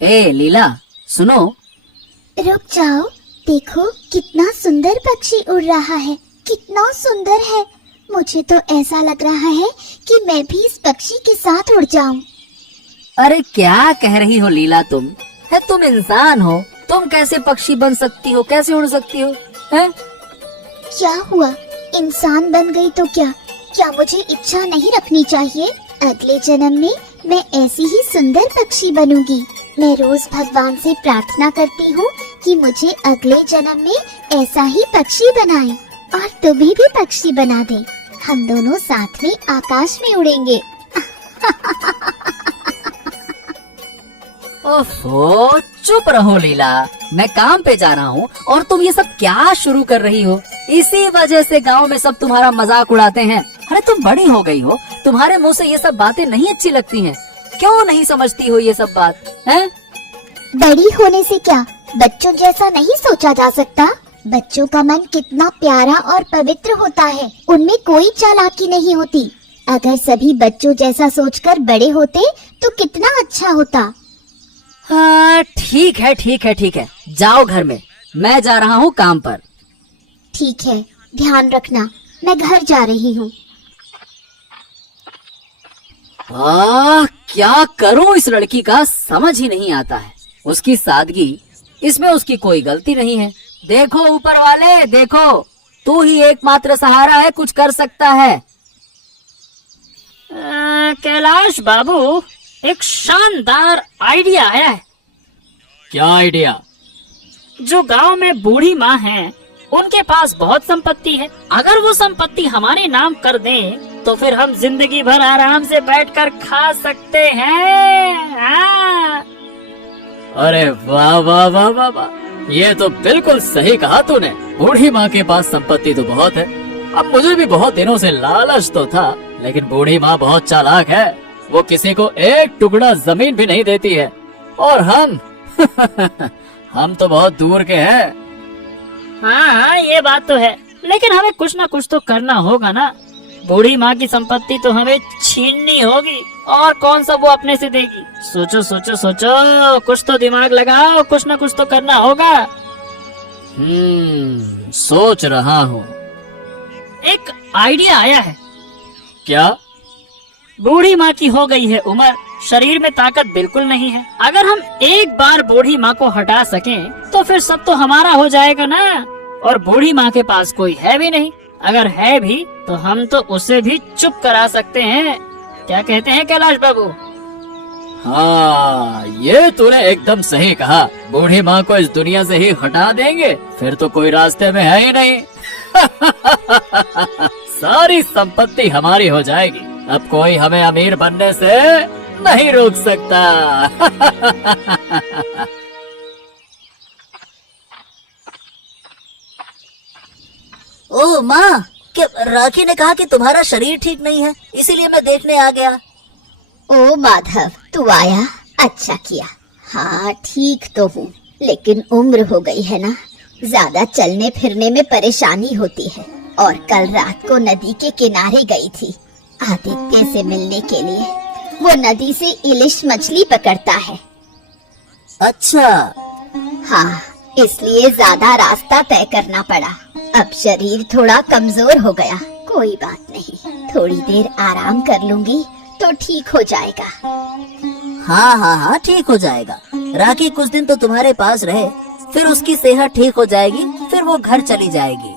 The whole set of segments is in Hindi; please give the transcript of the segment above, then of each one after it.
ए लीला, सुनो। रुक जाओ, देखो कितना सुंदर पक्षी उड़ रहा है, कितना सुंदर है। मुझे तो ऐसा लग रहा है कि मैं भी इस पक्षी के साथ उड़ जाऊं। अरे क्या कह रही हो लीला, तुम इंसान हो, तुम कैसे पक्षी बन सकती हो, कैसे उड़ सकती हो? हैं? क्या हुआ, इंसान बन गई तो क्या मुझे इच्छा नहीं रखनी चाहिए? अगले जन्म में मैं ऐसी ही सुंदर पक्षी बनूंगी। मैं रोज भगवान से प्रार्थना करती हूँ कि मुझे अगले जन्म में ऐसा ही पक्षी बनाए और तुम्हें भी पक्षी बना दे। हम दोनों साथ में आकाश में उड़ेंगे। ओफो, चुप रहो लीला, मैं काम पे जा रहा हूँ और तुम ये सब क्या शुरू कर रही हो? इसी वजह से गांव में सब तुम्हारा मजाक उड़ाते हैं। अरे तुम बड़ी हो गई हो, तुम्हारे मुंह से ये सब बातें नहीं अच्छी लगती हैं। क्यों नहीं समझती हो ये सब बात हैं? बड़ी होने से क्या बच्चों जैसा नहीं सोचा जा सकता? बच्चों का मन कितना प्यारा और पवित्र होता है, उनमें कोई चालाकी नहीं होती। अगर सभी बच्चों जैसा सोचकर बड़े होते तो कितना अच्छा होता। हाँ, ठीक है, जाओ घर में, मैं जा रहा हूँ काम पर। ठीक है, ध्यान रखना, मैं घर जा रही हूँ। क्या करूँ इस लड़की का समझ ही नहीं आता है। उसकी सादगी, इसमें उसकी कोई गलती नहीं है। देखो ऊपर वाले, देखो, तू ही एकमात्र सहारा है, कुछ कर सकता है। कैलाश बाबू, एक शानदार आइडिया आया है। क्या आइडिया? जो गांव में बूढ़ी माँ है, उनके पास बहुत संपत्ति है। अगर वो संपत्ति हमारे नाम कर दें, तो फिर हम जिंदगी भर आराम से बैठकर खा सकते हैं। हाँ। अरे वाह वाह वाह वाह वाह, ये तो बिल्कुल सही कहा तूने। बूढ़ी माँ के पास संपत्ति तो बहुत है। अब मुझे भी बहुत दिनों से लालच तो था, लेकिन बूढ़ी माँ बहुत चालाक है। वो किसी को एक टुकड़ा जमीन भी नहीं देती है, और हम हम तो बहुत दूर के हैं। हाँ, ये बात तो है, लेकिन हमें कुछ ना कुछ तो करना होगा ना। बूढ़ी माँ की संपत्ति तो हमें छीननी होगी, और कौन सा वो अपने से देगी। सोचो सोचो सोचो, कुछ तो दिमाग लगाओ, कुछ ना कुछ तो करना होगा। सोच रहा हूँ। एक आइडिया आया है। क्या? बूढ़ी माँ की हो गई है उम्र, शरीर में ताकत बिल्कुल नहीं है। अगर हम एक बार बूढ़ी माँ को हटा सकें, तो फिर सब तो हमारा हो जाएगा ना। और बूढ़ी माँ के पास कोई है भी नहीं, अगर है भी तो हम तो उसे भी चुप करा सकते हैं। क्या कहते हैं कैलाश बाबू? हाँ, ये तूने एकदम सही कहा। बूढ़ी माँ को इस दुनिया से ही हटा देंगे, फिर तो कोई रास्ते में है ही नहीं। सारी संपत्ति हमारी हो जाएगी। अब कोई हमें अमीर बनने से नहीं रोक सकता। ओ माँ, क्या राखी ने कहा कि तुम्हारा शरीर ठीक नहीं है, इसीलिए मैं देखने आ गया। ओ माधव, तू आया, अच्छा किया। हाँ, ठीक तो हूँ, लेकिन उम्र हो गई है ना, ज्यादा चलने फिरने में परेशानी होती है। और कल रात को नदी के किनारे गई थी आदित्य से मिलने के लिए। वो नदी से इलिश मछली पकड़ता है। अच्छा। हाँ, इसलिए ज्यादा रास्ता तय करना पड़ा। अब शरीर थोड़ा कमजोर हो गया, कोई बात नहीं, थोड़ी देर आराम कर लूंगी तो ठीक हो जाएगा। हाँ, ठीक हो जाएगा। राखी कुछ दिन तो तुम्हारे पास रहे, फिर उसकी सेहत ठीक हो जाएगी, फिर वो घर चली जाएगी।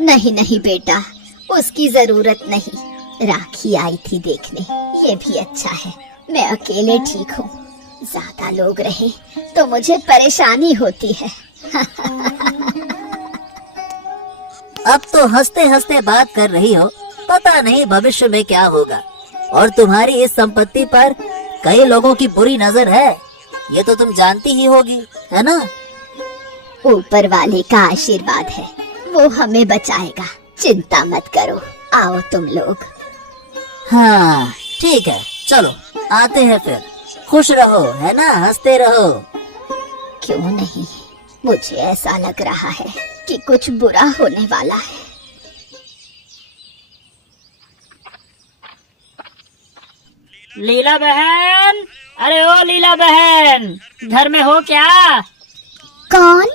नहीं बेटा, उसकी जरूरत नहीं। राखी आई थी देखने, ये भी अच्छा है। मैं अकेले ठीक हूँ, ज्यादा लोग रहे तो मुझे परेशानी होती है। अब तो हंसते हंसते बात कर रही हो, पता नहीं भविष्य में क्या होगा। और तुम्हारी इस संपत्ति पर कई लोगों की बुरी नजर है, ये तो तुम जानती ही होगी, है ना? ऊपर वाले का आशीर्वाद है, वो हमें बचाएगा, चिंता मत करो। आओ तुम लोग। हाँ, ठीक है, चलो आते हैं फिर। खुश रहो, है ना, हंसते रहो। क्यों नहीं, मुझे ऐसा लग रहा है कि कुछ बुरा होने वाला है। लीला बहन, अरे ओ लीला बहन, घर में हो क्या? कौन?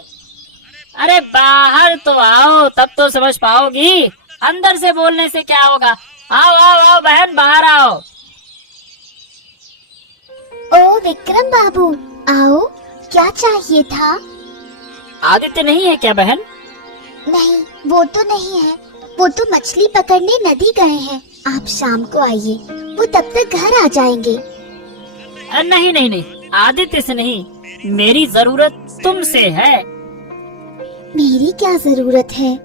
अरे बाहर तो आओ, तब तो समझ पाओगी। अंदर से बोलने से क्या होगा। आओ आओ आओ बहन, बाहर आओ। ओ विक्रम बाबू, आओ, क्या चाहिए था? आदित्य नहीं है क्या बहन? नहीं, वो तो नहीं है। वो तो मछली पकड़ने नदी गए हैं। आप शाम को आइए, वो तब तक घर आ जाएंगे। नहीं नहीं नहीं, आदित्य से नहीं, मेरी जरूरत तुमसे है। मेरी क्या जरूरत है?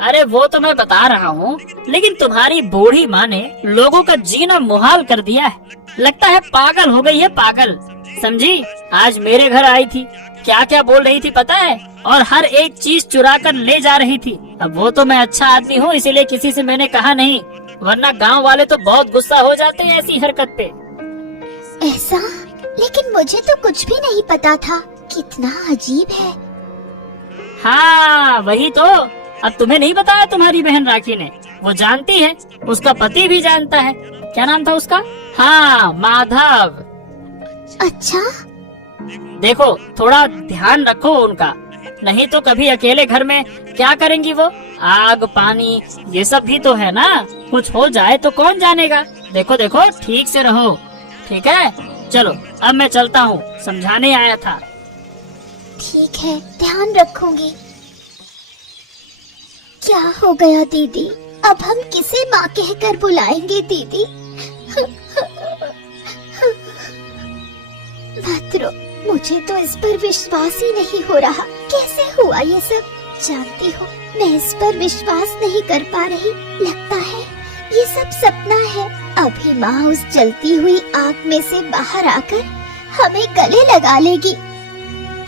अरे वो तो मैं बता रहा हूँ, लेकिन तुम्हारी बूढ़ी माँ ने लोगों का जीना मुहाल कर दिया है। लगता है पागल हो गई है, पागल। समझी? आज मेरे घर आई थी, क्या क्या बोल रही थी पता है, और हर एक चीज चुरा कर ले जा रही थी। अब वो तो मैं अच्छा आदमी हूँ, इसीलिए किसी से मैंने कहा नहीं, वरना गांव वाले तो बहुत गुस्सा हो जाते हैं ऐसी हरकत पे। ऐसा? लेकिन मुझे तो कुछ भी नहीं पता था। कितना अजीब है। हाँ वही तो। अब तुम्हें नहीं बताया तुम्हारी बहन राखी ने? वो जानती है, उसका पति भी जानता है। क्या नाम था उसका? हाँ, माधव। अच्छा, देखो थोड़ा ध्यान रखो उनका, नहीं तो कभी अकेले घर में क्या करेंगी वो। आग पानी ये सब भी तो है ना, कुछ हो जाए तो कौन जानेगा। देखो देखो, ठीक से रहो, ठीक है? चलो अब मैं चलता हूँ, समझाने आया था। ठीक है, ध्यान रखूंगी। क्या हो गया दीदी? अब हम किसे माँ कहकर बुलाएंगे दीदी? मत रो, मुझे तो इस पर विश्वास ही नहीं हो रहा। कैसे हुआ ये सब? जानती हो, मैं इस पर विश्वास नहीं कर पा रही। लगता है ये सब सपना है। अभी माँ उस जलती हुई आग में से बाहर आकर हमें गले लगा लेगी।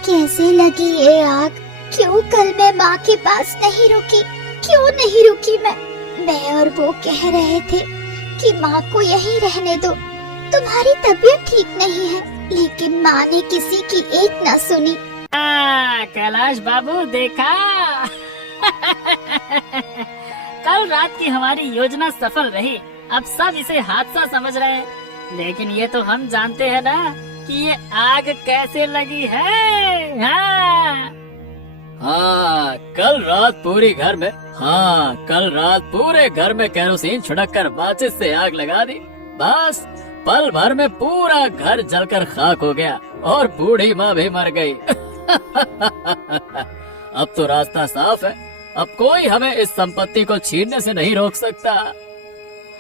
कैसे लगी ये आग? क्यों कल मैं माँ के पास नहीं रुकी? क्यों नहीं रुकी मैं और वो कह रहे थे कि माँ को यहीं रहने दो, तुम्हारी तबीयत ठीक नहीं है। लेकिन माँ ने किसी की एक न सुनी। कैलाश बाबू देखा? कल रात की हमारी योजना सफल रही। अब सब इसे हादसा समझ रहे हैं, लेकिन ये तो हम जानते हैं ना कि ये आग कैसे लगी है। कल रात पूरे घर में केरोसिन छिड़क कर माचिस से आग लगा दी। बस पल भर में पूरा घर जलकर खाक हो गया और बूढ़ी माँ भी मर गई। अब तो रास्ता साफ है, अब कोई हमें इस संपत्ति को छीनने से नहीं रोक सकता।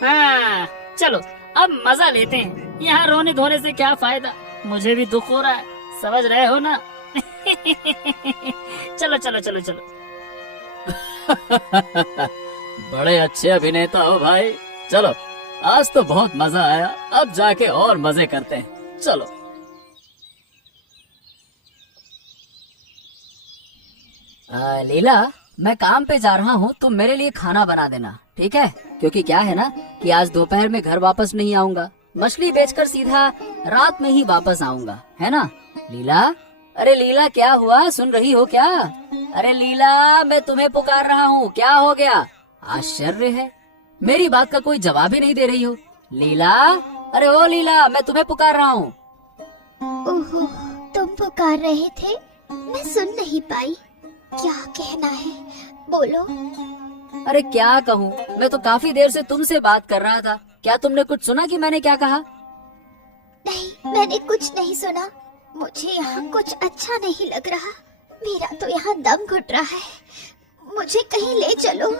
हाँ चलो अब मजा लेते हैं, यहाँ रोने धोने से क्या फायदा। मुझे भी दुख हो रहा है, समझ रहे हो ना? चलो चलो चलो चलो। बड़े अच्छे अभिनेता हो भाई। चलो आज तो बहुत मजा आया, अब जाके और मजे करते हैं। चलो। लीला, मैं काम पे जा रहा हूँ, तुम मेरे लिए खाना बना देना, ठीक है? क्योंकि क्या है ना कि आज दोपहर में घर वापस नहीं आऊंगा, मछली बेचकर सीधा रात में ही वापस आऊंगा, है ना? लीला, अरे लीला क्या हुआ, सुन रही हो क्या? अरे लीला, मैं तुम्हें पुकार रहा हूँ, क्या हो गया? आश्चर्य है, मेरी बात का कोई जवाब ही नहीं दे रही हो। लीला, अरे ओ लीला, मैं तुम्हें पुकार रहा हूँ। ओहो, तुम पुकार रहे थे, मैं सुन नहीं पाई। क्या कहना है, बोलो। अरे क्या कहूँ, मैं तो काफी देर से तुमसे बात कर रहा था। क्या तुमने कुछ सुना कि मैंने क्या कहा? नहीं, मैंने कुछ नहीं सुना। मुझे यहाँ कुछ अच्छा नहीं लग रहा। मेरा तो यहाँ दम घुट रहा है। मुझे कहीं ले चलो,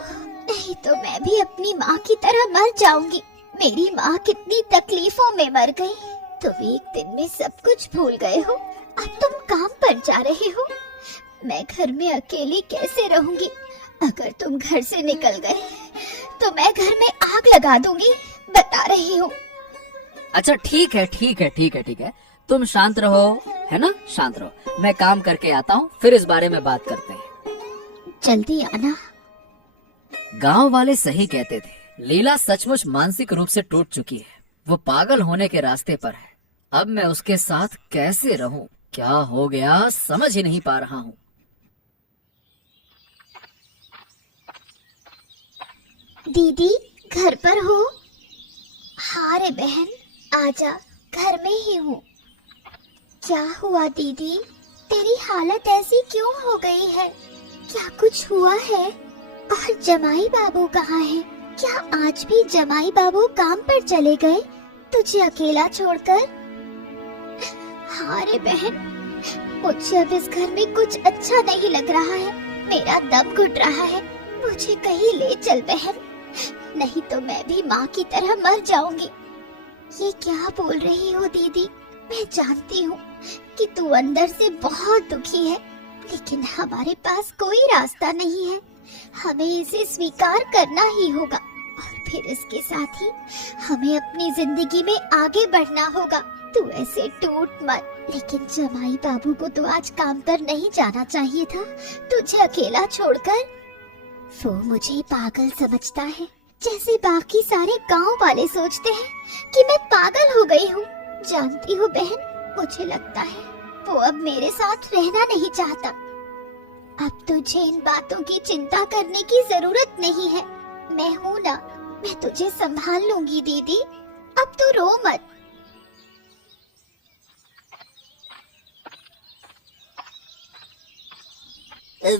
नहीं तो मैं भी अपनी माँ की तरह मर जाऊंगी। मेरी माँ कितनी तकलीफों में मर गई, तुम एक दिन में सब कुछ भूल गए हो। अब तुम काम पर जा रहे हो, मैं घर में अकेली कैसे रहूंगी? अगर तुम घर से निकल गए तो मैं घर में आग लगा दूंगी, बता रही हूँ। अच्छा ठीक है, ठीक है, ठीक है, ठीक है, तुम शांत रहो, है ना? शांत रहो, मैं काम करके आता हूँ, फिर इस बारे में बात करते हैं। जल्दी आना। गांव वाले सही कहते थे, लीला सचमुच मानसिक रूप से टूट चुकी है, वो पागल होने के रास्ते पर है। अब मैं उसके साथ कैसे रहूं? क्या हो गया समझ ही नहीं पा रहा हूँ। दीदी घर पर हो? हाँ रे बहन, आजा, घर में ही हूँ। क्या हुआ दीदी, तेरी हालत ऐसी क्यों हो गई है? क्या कुछ हुआ है? और जमाई बाबू कहाँ है? क्या आज भी जमाई बाबू काम पर चले गए तुझे अकेला छोड़कर? हाँ रे बहन, मुझे अब इस घर में कुछ अच्छा नहीं लग रहा है। मेरा दम घुट रहा है। मुझे कहीं ले चल बहन, नहीं तो मैं भी माँ की तरह मर जाऊंगी। ये क्या बोल रही हो दीदी? मैं जानती हूँ कि तू अंदर से बहुत दुखी है, लेकिन हमारे पास कोई रास्ता नहीं है। हमें इसे स्वीकार करना ही होगा और फिर इसके साथ ही हमें अपनी जिंदगी में आगे बढ़ना होगा। तू ऐसे टूट मत। लेकिन जमाई बाबू को तो आज काम पर नहीं जाना चाहिए था, तुझे अकेला छोड़कर। वो मुझे पागल समझता है, जैसे बाकी सारे गांव वाले सोचते हैं कि मैं पागल हो गई हूँ। जानती हो बहन, मुझे लगता है वो अब मेरे साथ रहना नहीं चाहता। अब तुझे इन बातों की चिंता करने की जरूरत नहीं है। मैं हूँ ना, मैं तुझे संभाल लूंगी दीदी। अब तू रो मत।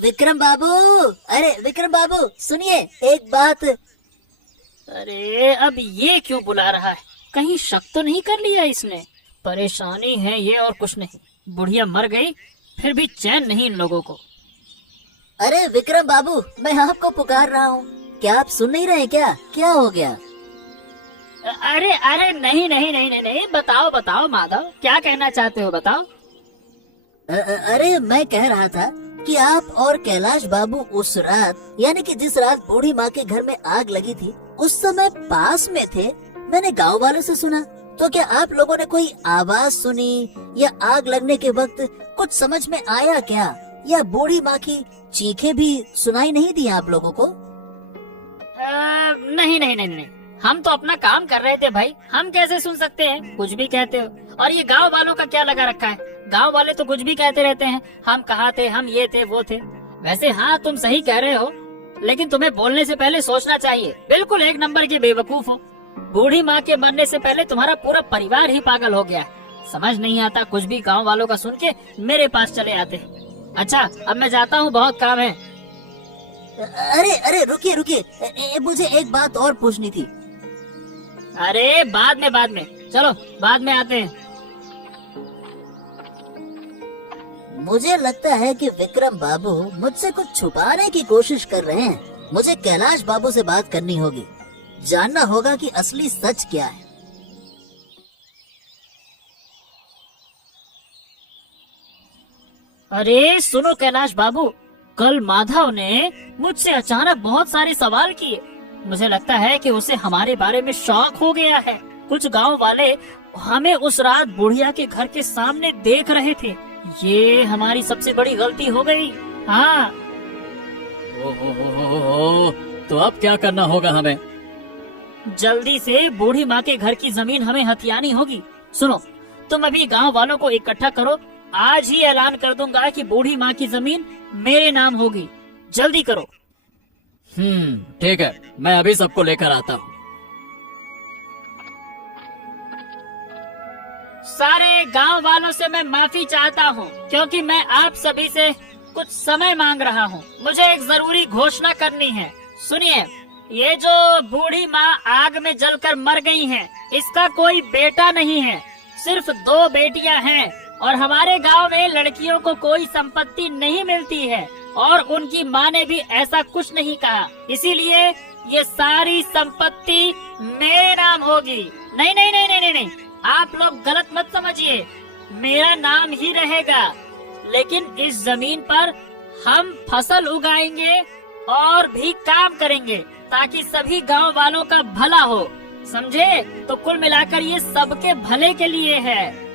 विक्रम बाबू, अरे विक्रम बाबू सुनिए एक बात। अरे अब ये क्यों बुला रहा है? कहीं शक तो नहीं कर लिया इसने? परेशानी है ये और कुछ नहीं। बुढ़िया मर गई फिर भी चैन नहीं इन लोगों को। अरे विक्रम बाबू, मैं आपको पुकार रहा हूँ, क्या आप सुन नहीं रहे क्या? क्या हो गया? अरे अरे नहीं नहीं नहीं नहीं नहीं, बताओ बताओ माधव, क्या कहना चाहते हो बताओ। अरे मैं कह रहा था कि आप और कैलाश बाबू उस रात, यानी कि जिस रात बूढ़ी माँ के घर में आग लगी थी, उस समय पास में थे। मैंने गांव वालों से सुना। तो क्या आप लोगों ने कोई आवाज सुनी या आग लगने के वक्त कुछ समझ में आया क्या? या बूढ़ी माँ की चीखें भी सुनाई नहीं दी आप लोगों को? नहीं नहीं नहीं नहीं, हम तो अपना काम कर रहे थे भाई, हम कैसे सुन सकते हैं? कुछ भी कहते हो। और ये गांव वालों का क्या लगा रखा है? गांव वाले तो कुछ भी कहते रहते हैं, हम कहाँ थे, हम ये थे वो थे। वैसे हाँ, तुम सही कह रहे हो, लेकिन तुम्हें बोलने से पहले सोचना चाहिए। बिल्कुल एक नंबर के बेवकूफ हो। बूढ़ी माँ के मरने से पहले तुम्हारा पूरा परिवार ही पागल हो गया। समझ नहीं आता, कुछ भी गांव वालों का सुन के मेरे पास चले आते। अच्छा अब मैं जाता हूँ, बहुत काम है। अरे अरे रुकिए रुकिए, मुझे एक बात और पूछनी थी। अरे बाद में चलो, बाद में आते हैं। मुझे लगता है कि विक्रम बाबू मुझसे कुछ छुपाने की कोशिश कर रहे हैं। मुझे कैलाश बाबू से बात करनी होगी, जानना होगा कि असली सच क्या है। अरे सुनो कैलाश बाबू, कल माधव ने मुझसे अचानक बहुत सारे सवाल किए। मुझे लगता है कि उसे हमारे बारे में शौक हो गया है। कुछ गांव वाले हमें उस रात बुढ़िया के घर के सामने देख रहे थे। ये हमारी सबसे बड़ी गलती हो गई। हाँ। ओहो, तो अब क्या करना होगा हमें? जल्दी से बूढ़ी माँ के घर की जमीन हमें हथियानी होगी। सुनो, तुम अभी गांव वालों को इकट्ठा करो। आज ही ऐलान कर दूंगा कि बूढ़ी माँ की जमीन मेरे नाम होगी। जल्दी करो। ठीक है, मैं अभी सबको लेकर आता हूँ। सारे गांव वालों से मैं माफी चाहता हूँ, क्योंकि मैं आप सभी से कुछ समय मांग रहा हूँ। मुझे एक जरूरी घोषणा करनी है। सुनिए, ये जो बूढ़ी माँ आग में जलकर मर गई हैं, इसका कोई बेटा नहीं है, सिर्फ 2 बेटियां हैं। और हमारे गांव में लड़कियों को कोई संपत्ति नहीं मिलती है, और उनकी माँ ने भी ऐसा कुछ नहीं कहा। इसीलिए ये सारी संपत्ति मेरे नाम होगी। नहीं नहीं नहीं नहीं नहीं, नहीं। आप लोग गलत मत समझिए, मेरा नाम ही रहेगा, लेकिन इस जमीन पर हम फसल उगाएंगे और भी काम करेंगे, ताकि सभी गांव वालों का भला हो। समझे? तो कुल मिलाकर ये सबके भले के लिए है।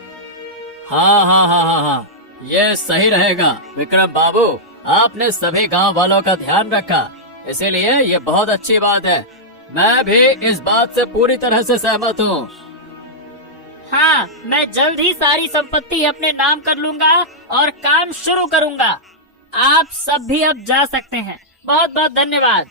हाँ, ये सही रहेगा विक्रम बाबू। आपने सभी गांव वालों का ध्यान रखा, इसीलिए ये बहुत अच्छी बात है। मैं भी इस बात से पूरी तरह से सहमत हूँ। हाँ, मैं जल्द ही सारी संपत्ति अपने नाम कर लूंगा और काम शुरू करूंगा। आप सब भी अब जा सकते हैं। बहुत बहुत धन्यवाद।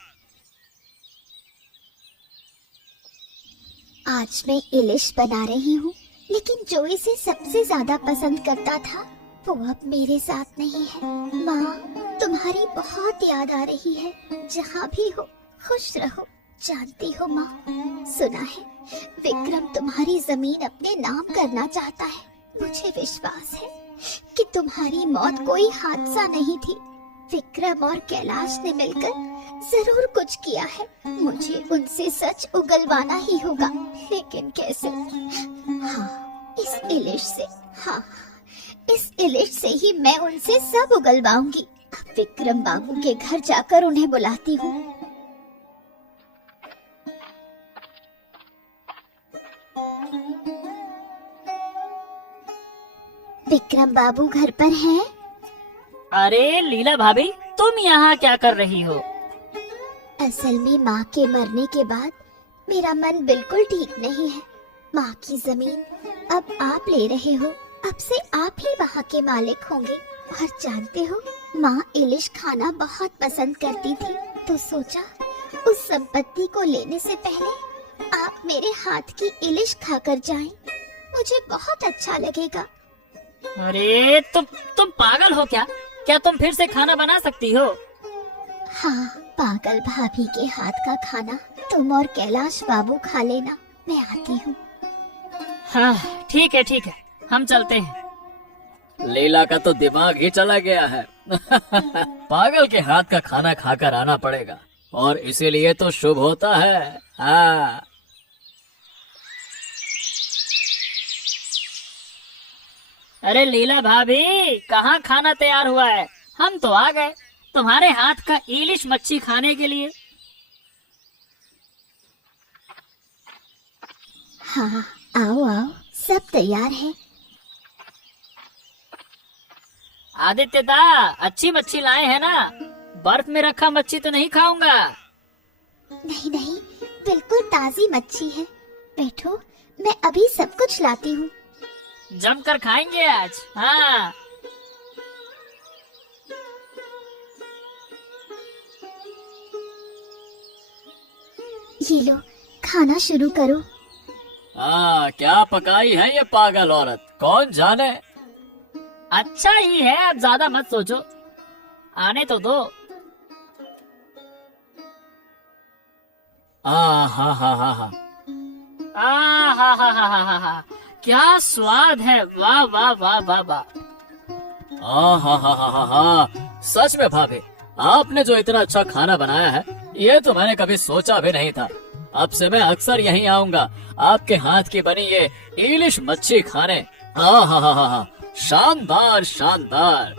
आज मैं इलिश बना रही हूँ। लेकिन जो इसे सबसे ज्यादा पसंद करता था वो अब मेरे साथ नहीं है। माँ, तुम्हारी बहुत याद आ रही है। जहाँ भी हो खुश रहो। जानती हो माँ, सुना है विक्रम तुम्हारी जमीन अपने नाम करना चाहता है। मुझे विश्वास है कि तुम्हारी मौत कोई हादसा नहीं थी। विक्रम और कैलाश ने मिलकर जरूर कुछ किया है। मुझे उनसे सच उगलवाना ही होगा, लेकिन कैसे? हाँ, इस इलिश से। हाँ, इस इलिश से ही मैं उनसे सब उगलवाऊंगी। अब विक्रम बाबू के घर जाकर उन्हें बुलाती हूँ। विक्रम बाबू घर पर हैं? अरे लीला भाभी, तुम यहाँ क्या कर रही हो? असल में माँ के मरने के बाद मेरा मन बिल्कुल ठीक नहीं है। माँ की जमीन अब आप ले रहे हो। अब से आप ही वहाँ के मालिक होंगे। और जानते हो, माँ इलिश खाना बहुत पसंद करती थी, तो सोचा उस संपत्ति को लेने से पहले आप मेरे हाथ की इलिश खाकर जाएं। मुझे बहुत अच्छा लगेगा। अरे तुम पागल हो क्या? क्या तुम फिर से खाना बना सकती हो? हाँ, पागल भाभी के हाथ का खाना तुम और कैलाश बाबू खा लेना। मैं आती हूँ। हाँ ठीक है, हम चलते हैं। लीला का तो दिमाग ही चला गया है। पागल के हाथ का खाना खाकर आना पड़ेगा, और इसीलिए तो शुभ होता है। हाँ। अरे लीला भाभी, कहाँ खाना तैयार हुआ है? हम तो आ गए तुम्हारे हाथ का इलिश मच्छी खाने के लिए। हाँ, आओ आओ, सब तैयार है। आदित्यदा, अच्छी मच्छी लाए हैं ना? बर्फ में रखा मच्छी तो नहीं खाऊंगा। नहीं नहीं, बिल्कुल ताजी मच्छी है। बैठो, मैं अभी सब कुछ लाती हूँ। जमकर खाएंगे आज। हाँ। ये लो, खाना शुरू करो। हाँ, क्या पकाई है ये पागल औरत, कौन जाने। अच्छा ही है, अब ज्यादा मत सोचो, आने तो दो। हाँ हाँ हाँ हाँ हाँ। हा, क्या स्वाद है। वाह वाह वाह वाह वाह। हाँ हाँ हाँ हाँ हाँ हाँ, सच में भाभी, आपने जो इतना अच्छा खाना बनाया है, ये तो मैंने कभी सोचा भी नहीं था। अब से मैं अक्सर यहीं आऊंगा आपके हाथ की बनी ये इलिश मच्छी खाने। हाँ हाँ हाँ हाँ हाँ, शानदार शानदार।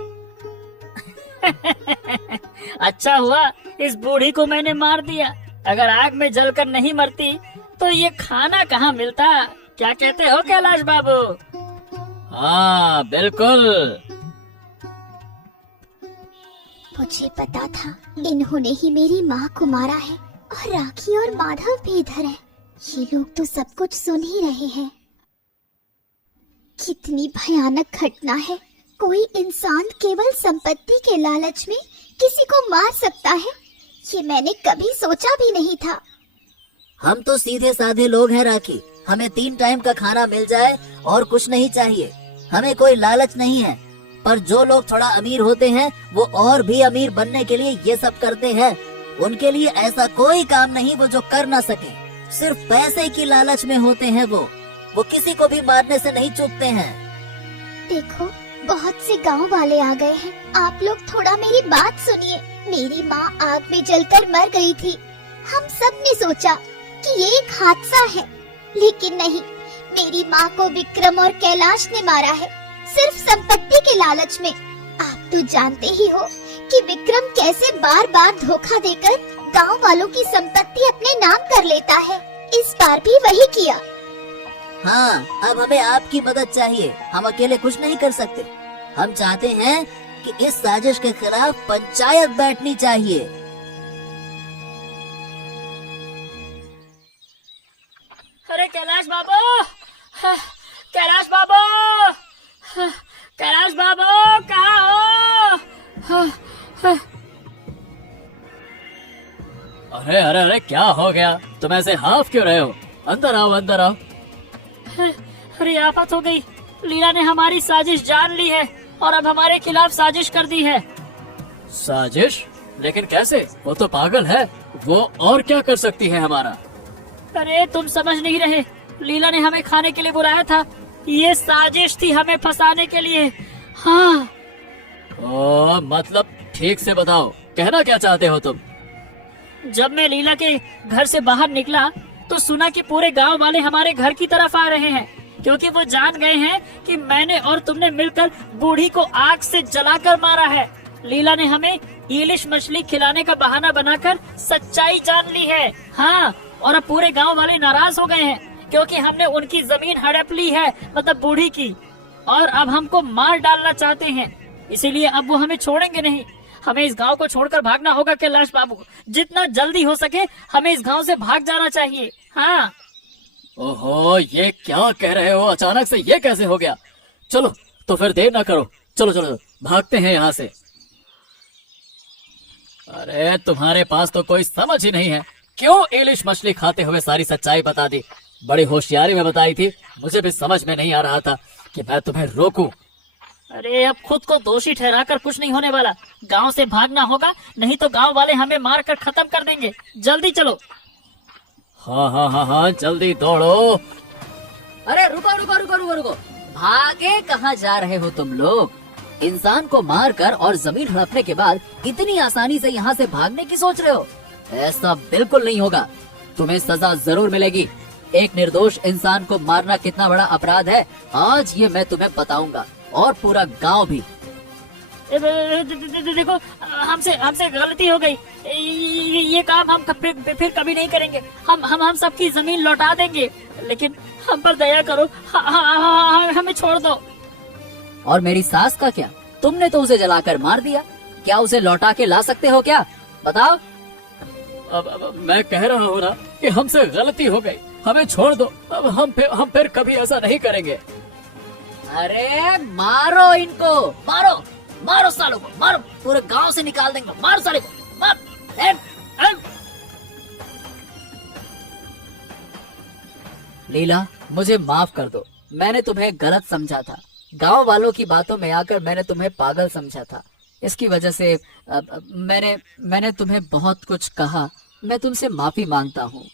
अच्छा हुआ इस बूढ़ी को मैंने मार दिया। अगर आग में जलकर नहीं मरती तो ये खाना कहाँ मिलता? क्या कहते हो कैलाश बाबू? हाँ बिल्कुल। मुझे पता था इन्होंने ही मेरी माँ को मारा है, और राखी और माधव भी इधर है। ये लोग तो सब कुछ सुन ही रहे हैं। कितनी भयानक घटना है। कोई इंसान केवल संपत्ति के लालच में किसी को मार सकता है, ये मैंने कभी सोचा भी नहीं था। हम तो सीधे साधे लोग हैं राखी। हमें 3 टाइम का खाना मिल जाए और कुछ नहीं चाहिए। हमें कोई लालच नहीं है। पर जो लोग थोड़ा अमीर होते हैं वो और भी अमीर बनने के लिए ये सब करते हैं। उनके लिए ऐसा कोई काम नहीं वो जो कर ना सके। सिर्फ पैसे की लालच में होते हैं वो किसी को भी मारने से नहीं चूकते हैं। देखो, बहुत से गांव वाले आ गए हैं। आप लोग थोड़ा मेरी बात सुनिए। मेरी माँ आग में जलकर मर गई थी। हम सब ने सोचा कि ये एक हादसा है, लेकिन नहीं, मेरी माँ को विक्रम और कैलाश ने मारा है, सिर्फ संपत्ति के लालच में। आप तो जानते ही हो कि विक्रम कैसे बार बार धोखा देकर गांव वालों की संपत्ति अपने नाम कर लेता है। इस बार भी वही किया। हाँ, अब हमें आपकी मदद चाहिए। हम अकेले कुछ नहीं कर सकते। हम चाहते हैं कि इस साजिश के खिलाफ पंचायत बैठनी चाहिए। अरे कैलाश बाबू, कैलाश बाबू, कैलाश बाबू, कहाँ हो? अरे अरे अरे, क्या हो गया? तुम ऐसे हाफ क्यों रहे हो? अंदर आओ अंदर आओ। अरे आफत हो गई, लीला ने हमारी साजिश जान ली है और अब हमारे खिलाफ साजिश कर दी है। साजिश? लेकिन कैसे? वो तो पागल है, वो और क्या कर सकती है हमारा? अरे तुम समझ नहीं रहे, लीला ने हमें खाने के लिए बुलाया था, ये साजिश थी हमें फंसाने के लिए। हाँ। ओ, मतलब ठीक से बताओ, कहना क्या चाहते हो तुम? जब मैं लीला के घर से बाहर निकला तो सुना कि पूरे गांव वाले हमारे घर की तरफ आ रहे हैं, क्योंकि वो जान गए हैं कि मैंने और तुमने मिलकर बूढ़ी को आग से जलाकर मारा है। लीला ने हमें इलिश मछली खिलाने का बहाना बनाकर सच्चाई जान ली है। हाँ, और अब पूरे गांव वाले नाराज हो गए हैं क्योंकि हमने उनकी जमीन हड़प ली है, मतलब बूढ़ी की, और अब हमको मार डालना चाहते हैं। इसीलिए अब वो हमें छोड़ेंगे नहीं। हमें इस गांव को छोड़कर भागना होगा कैलाश बाबू, जितना जल्दी हो सके हमें इस गांव से भाग जाना चाहिए। हाँ। ओहो, ये क्या कह रहे हो? अचानक से ये कैसे हो गया? चलो तो फिर देर ना करो, चलो चलो भागते हैं यहाँ से। अरे तुम्हारे पास तो कोई समझ ही नहीं है, क्यों इलिश मछली खाते हुए सारी सच्चाई बता दी? बड़ी होशियारी में बताई थी, मुझे भी समझ में नहीं आ रहा था कि मैं तुम्हें रोकूं। अरे अब खुद को दोषी ठहराकर कुछ नहीं होने वाला, गांव से भागना होगा, नहीं तो गांव वाले हमें मार कर खत्म कर देंगे। जल्दी चलो। हाँ हाँ हाँ हाँ, जल्दी दौड़ो। अरे रुको रुको रुको रुको रुको, भागे कहाँ जा रहे हो तुम लोग? इंसान को मारकर और जमीन हड़पने के बाद इतनी आसानी से यहाँ से भागने की सोच रहे हो? ऐसा बिल्कुल नहीं होगा, तुम्हें सजा जरूर मिलेगी। एक निर्दोष इंसान को मारना कितना बड़ा अपराध है, आज ये मैं तुम्हें बताऊंगा, और पूरा गांव भी। देखो, हमसे हमसे गलती हो गई, ये काम हम फिर कभी नहीं करेंगे। हम सबकी जमीन लौटा देंगे, लेकिन हम पर दया करो, हमें छोड़ दो। और मेरी सास का क्या? तुमने तो उसे जलाकर मार दिया, क्या उसे लौटा के ला सकते हो क्या? बताओ। अब मैं कह रहा हूँ ना कि हमसे गलती हो गई, हमें छोड़ दो। अब हम फिर कभी ऐसा नहीं करेंगे। अरे मारो इनको, मारो मारो सालों को, मारो, पूरे गांव से निकाल देंगे, मारो साले को, मार। लीला, मुझे माफ कर दो, मैंने तुम्हें गलत समझा था। गांव वालों की बातों में आकर मैंने तुम्हें पागल समझा था। इसकी वजह से मैंने तुम्हें बहुत कुछ कहा। मैं तुमसे माफी मांगता हूँ।